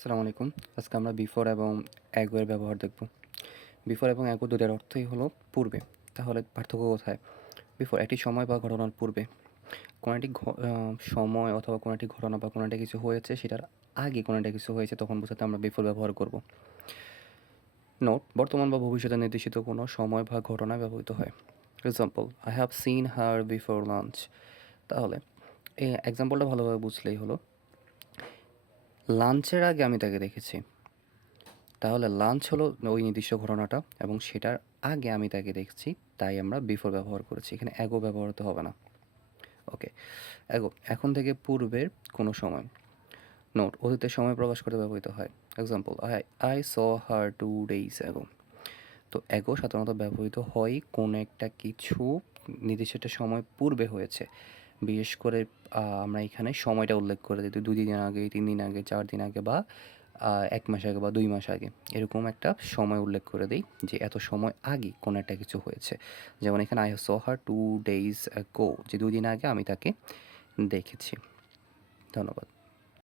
আসসালামু আলাইকুম। আজকে আমরা বিফোর এবং অ্যাগো এর ব্যবহার দেখব। বিফোর এবং অ্যাগো দুটার অর্থই হলো পূর্বে। তাহলে পার্থক্য কোথায়? বিফোর একটি সময় বা ঘটনার পূর্বে। কোনো একটি সময় অথবা কোনো একটি ঘটনা বা কোনো একটা কিছু হয়েছে সেটার আগে কোনো একটা কিছু হয়েছে তখন বোঝাতে আমরা বিফোর ব্যবহার করব। নোট বর্তমান বা ভবিষ্যতে নির্দেশিত কোনো সময় বা ঘটনায় ব্যবহৃত হয়। Example, I have seen her before lunch. তাহলে এই এক্সাম্পলটা ভালোভাবে বুঝলেই হলো লাঞ্চের আগে আমি তাকে দেখেছি। তাহলে লাঞ্চ হলো ওই নির্দিষ্ট ঘটনাটা এবং সেটার আগে আমি তাকে দেখছি, তাই আমরা বিফোর ব্যবহার করেছি। এখানে অ্যাগো ব্যবহার হতে হবে না। ওকে, অ্যাগো এখন থেকে পূর্বের কোনো সময়। নোট অতীতের সময় প্রকাশ করতে ব্যবহৃত হয়। Example, I saw her 2 days ago. তো অ্যাগো সাধারণত ব্যবহৃত হয় কোনো একটা কিছু নির্দিষ্ট একটা সময় পূর্বে হয়েছে। বিশেষ করে আমরা এখানে সময়টা উল্লেখ করে দিই 2 দিন আগে, 3 দিন আগে, 4 দিন আগে বা 1 মাস আগে বা 2 মাস আগে। এরকম একটা সময় উল্লেখ করে দেই যে এত সময় আগে কোনো একটা কিছু হয়েছে। যেমন এখানে I saw her 2 days ago, যে 2 দিন আগে আমি তাকে দেখেছি। ধন্যবাদ।